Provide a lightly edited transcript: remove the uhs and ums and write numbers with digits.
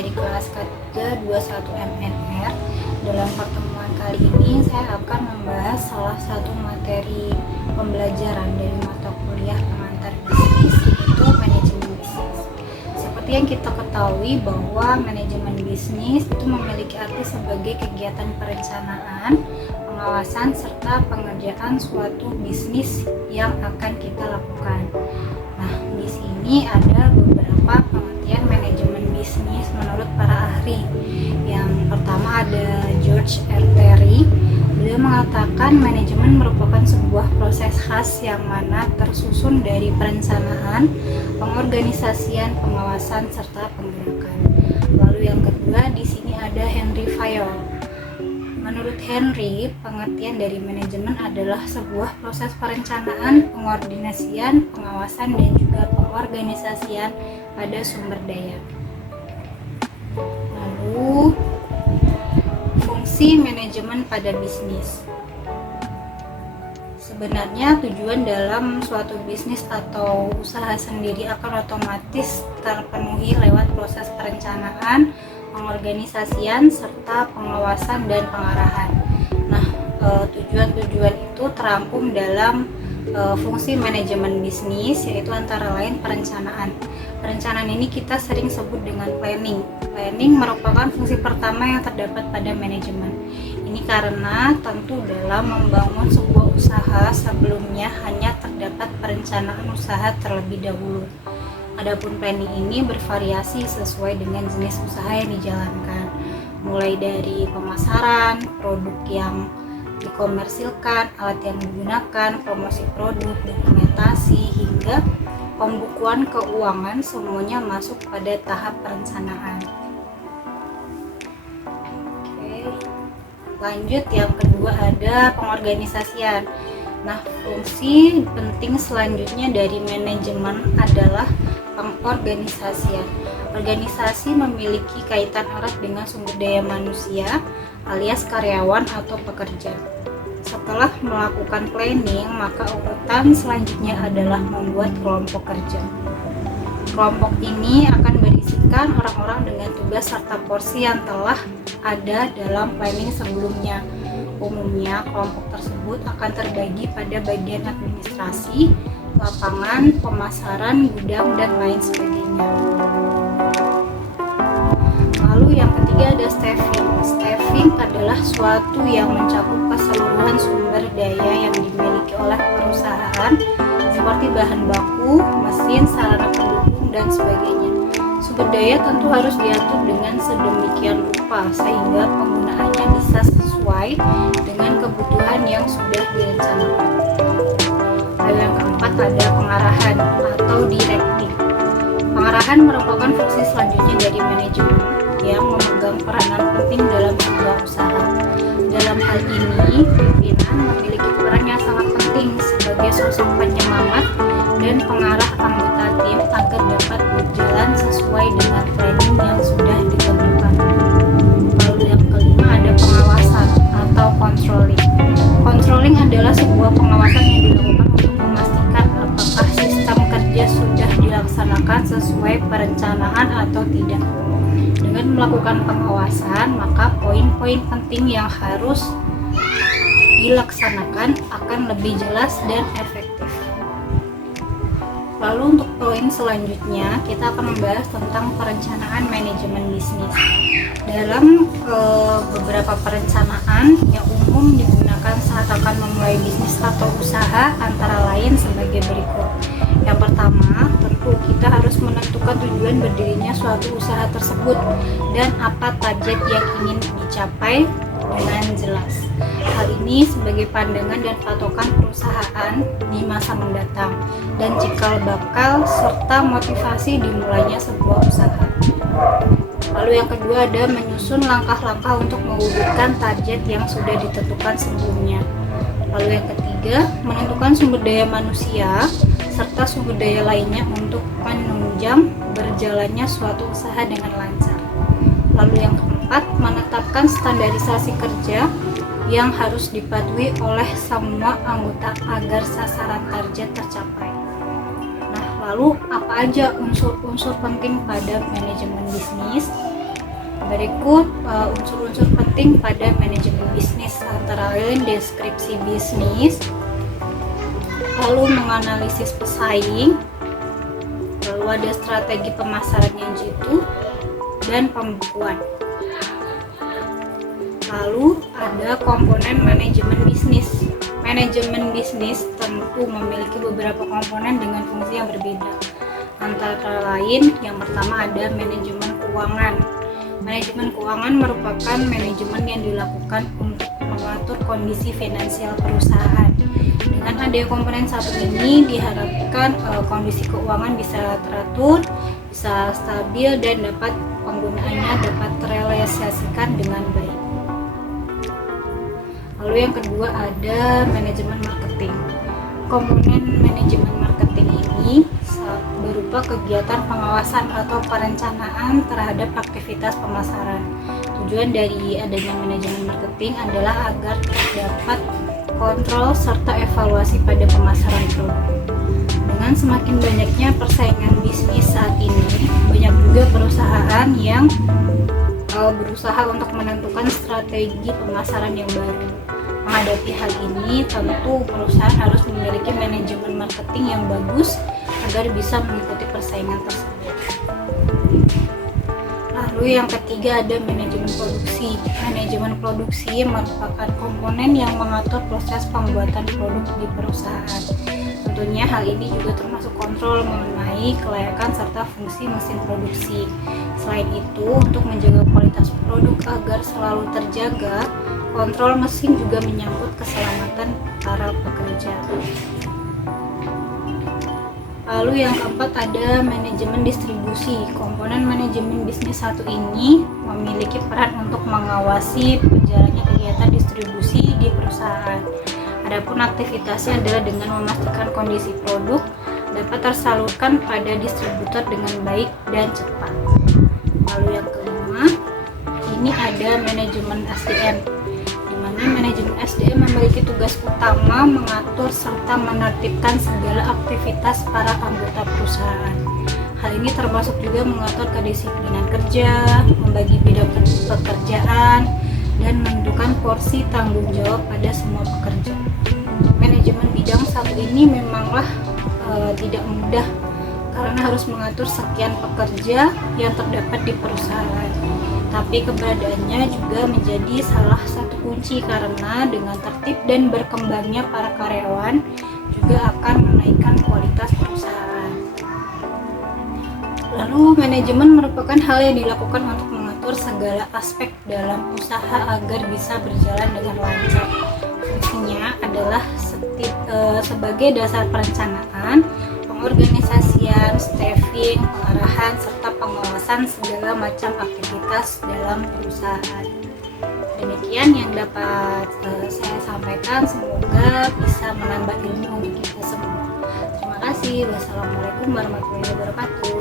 dari kelas K321 MNR. Dalam pertemuan kali ini saya akan membahas salah satu materi pembelajaran dari mata kuliah pengantar bisnis, yaitu manajemen bisnis. Seperti yang kita ketahui bahwa manajemen bisnis itu memiliki arti sebagai kegiatan perencanaan, pengawasan, serta pengerjaan suatu bisnis yang akan kita lakukan. Nah, di sini ada beberapa pengertian manajemen bisnis menurut para ahli. Yang pertama ada George R. Terry. Beliau mengatakan manajemen merupakan sebuah proses khas yang mana tersusun dari perencanaan, pengorganisasian, pengawasan, serta penggerakan. Lalu yang kedua di sini ada Henry Fayol. Menurut Henry, pengertian dari manajemen adalah sebuah proses perencanaan, pengordinasian, pengawasan, dan juga pengorganisasian pada sumber daya. Lalu, fungsi manajemen pada bisnis. Sebenarnya tujuan dalam suatu bisnis atau usaha sendiri akan otomatis terpenuhi lewat proses perencanaan, pengorganisasian, serta pengawasan dan pengarahan. Nah, tujuan-tujuan itu terangkum dalam fungsi manajemen bisnis, yaitu antara lain perencanaan. Perencanaan ini kita sering sebut dengan planning. Planning merupakan fungsi pertama yang terdapat pada manajemen. Ini karena tentu dalam membangun sebuah usaha sebelumnya hanya terdapat perencanaan usaha terlebih dahulu. Adapun planning ini bervariasi sesuai dengan jenis usaha yang dijalankan, mulai dari pemasaran, produk yang dikomersilkan, alat yang digunakan, promosi produk, dokumentasi, hingga pembukuan keuangan, semuanya masuk pada tahap perencanaan. Oke, lanjut yang kedua ada pengorganisasian. Nah, fungsi penting selanjutnya dari manajemen adalah pengorganisasian. Organisasi memiliki kaitan erat dengan sumber daya manusia alias karyawan atau pekerja. Setelah melakukan planning, maka urutan selanjutnya adalah membuat kelompok kerja. Kelompok ini akan berisikan orang-orang dengan tugas serta porsi yang telah ada dalam planning sebelumnya. Umumnya, kelompok tersebut akan terbagi pada bagian administrasi, lapangan, pemasaran, gudang, dan lain sebagainya. Lalu yang ketiga ada staffing. Staffing adalah suatu yang mencakup keseluruhan sumber daya yang dimiliki oleh perusahaan seperti bahan baku, mesin, sarana pendukung, dan sebagainya. Sumber daya tentu harus diatur dengan sedemikian rupa sehingga penggunaannya bisa sesuai dengan kebutuhan yang sudah direncanakan. Lalu yang keempat ada pengarahan atau directing. Pengarahan merupakan fungsi selanjutnya dari manajemen yang memegang peranan penting dalam sebuah usaha. Dalam hal ini, pimpinan memiliki peran yang sangat penting sebagai sosok penyemangat dan pengarah anggota tim agar dapat berjalan sesuai dengan planning yang sudah ditentukan. Lalu yang kelima ada pengawasan atau controlling. Controlling adalah sebuah pengawasan yang dilakukan untuk memastikan apakah sistem kerja sudah dilaksanakan sesuai perencanaan atau tidak. Dengan melakukan pengawasan, maka poin-poin penting yang harus dilaksanakan akan lebih jelas dan efektif. Lalu untuk poin selanjutnya, kita akan membahas tentang perencanaan manajemen bisnis. Dalam beberapa perencanaan yang umum digunakan saat akan memulai bisnis atau usaha antara lain sebagai berikut. Yang pertama, tentu kita harus menentukan tujuan berdirinya suatu usaha tersebut dan apa target yang ingin dicapai dengan jelas. Hal ini sebagai pandangan dan patokan perusahaan di masa mendatang dan cikal bakal serta motivasi dimulainya sebuah usaha. Lalu yang kedua ada menyusun langkah-langkah untuk mewujudkan target yang sudah ditentukan sebelumnya. Lalu yang ketiga, menentukan sumber daya manusia serta sumber daya lainnya untuk menunjang berjalannya suatu usaha dengan lancar. Lalu yang keempat, menetapkan standarisasi kerja yang harus dipatuhi oleh semua anggota agar sasaran target tercapai. Nah, lalu apa aja unsur-unsur penting pada manajemen bisnis? Berikut unsur-unsur penting pada manajemen bisnis, antara lain deskripsi bisnis, lalu menganalisis pesaing, lalu ada strategi pemasaran yang jitu, dan pembukuan. Lalu ada komponen manajemen bisnis. Manajemen bisnis tentu memiliki beberapa komponen dengan fungsi yang berbeda. Antara lain, yang pertama ada manajemen keuangan. Manajemen keuangan merupakan manajemen yang dilakukan untuk mengatur kondisi finansial perusahaan. Dengan adanya komponen satu ini diharapkan kondisi keuangan bisa teratur, bisa stabil, dan penggunaannya dapat terrealisasikan dengan baik. Lalu yang kedua ada manajemen marketing. Komponen manajemen marketing ini berupa kegiatan pengawasan atau perencanaan terhadap aktivitas pemasaran. Tujuan dari adanya manajemen marketing adalah agar terdapat kontrol serta evaluasi pada pemasaran produk. Dengan semakin banyaknya persaingan bisnis saat ini, banyak juga perusahaan yang berusaha untuk menentukan strategi pemasaran yang baru. Menghadapi hal ini, tentu perusahaan harus memiliki manajemen marketing yang bagus agar bisa mengikuti persaingan tersebut. Lalu yang ketiga ada manajemen produksi. Manajemen produksi merupakan komponen yang mengatur proses pembuatan produk di perusahaan. Tentunya hal ini juga termasuk kontrol mengenai kelayakan serta fungsi mesin produksi. Selain itu, untuk menjaga kualitas produk agar selalu terjaga, kontrol mesin juga menyangkut keselamatan para pekerja. Lalu yang keempat ada manajemen distribusi. Komponen manajemen bisnis satu ini memiliki peran untuk mengawasi berjalannya kegiatan distribusi di perusahaan. Adapun aktivitasnya adalah dengan memastikan kondisi produk dapat tersalurkan pada distributor dengan baik dan cepat. Lalu yang kelima, ini ada manajemen SDM. Manajemen SDM memiliki tugas utama mengatur serta menertibkan segala aktivitas para anggota perusahaan. Hal ini termasuk juga mengatur kedisiplinan kerja, membagi bidang pekerjaan, dan menentukan porsi tanggung jawab pada semua pekerja. Manajemen bidang satu ini memanglah tidak mudah karena harus mengatur sekian pekerja yang terdapat di perusahaan. Tapi keberadaannya juga menjadi salah satu kunci karena dengan tertib dan berkembangnya para karyawan juga akan menaikkan kualitas perusahaan. Lalu manajemen merupakan hal yang dilakukan untuk mengatur segala aspek dalam usaha agar bisa berjalan dengan lancar. Fungsinya adalah sebagai dasar perencanaan, pengorganisasian, staffing, pengarahan, serta pengawasan segala macam aktivitas dalam perusahaan. Demikian yang dapat saya sampaikan, semoga bisa menambah ilmu untuk kita semua. Terima kasih. Wassalamualaikum warahmatullahi wabarakatuh.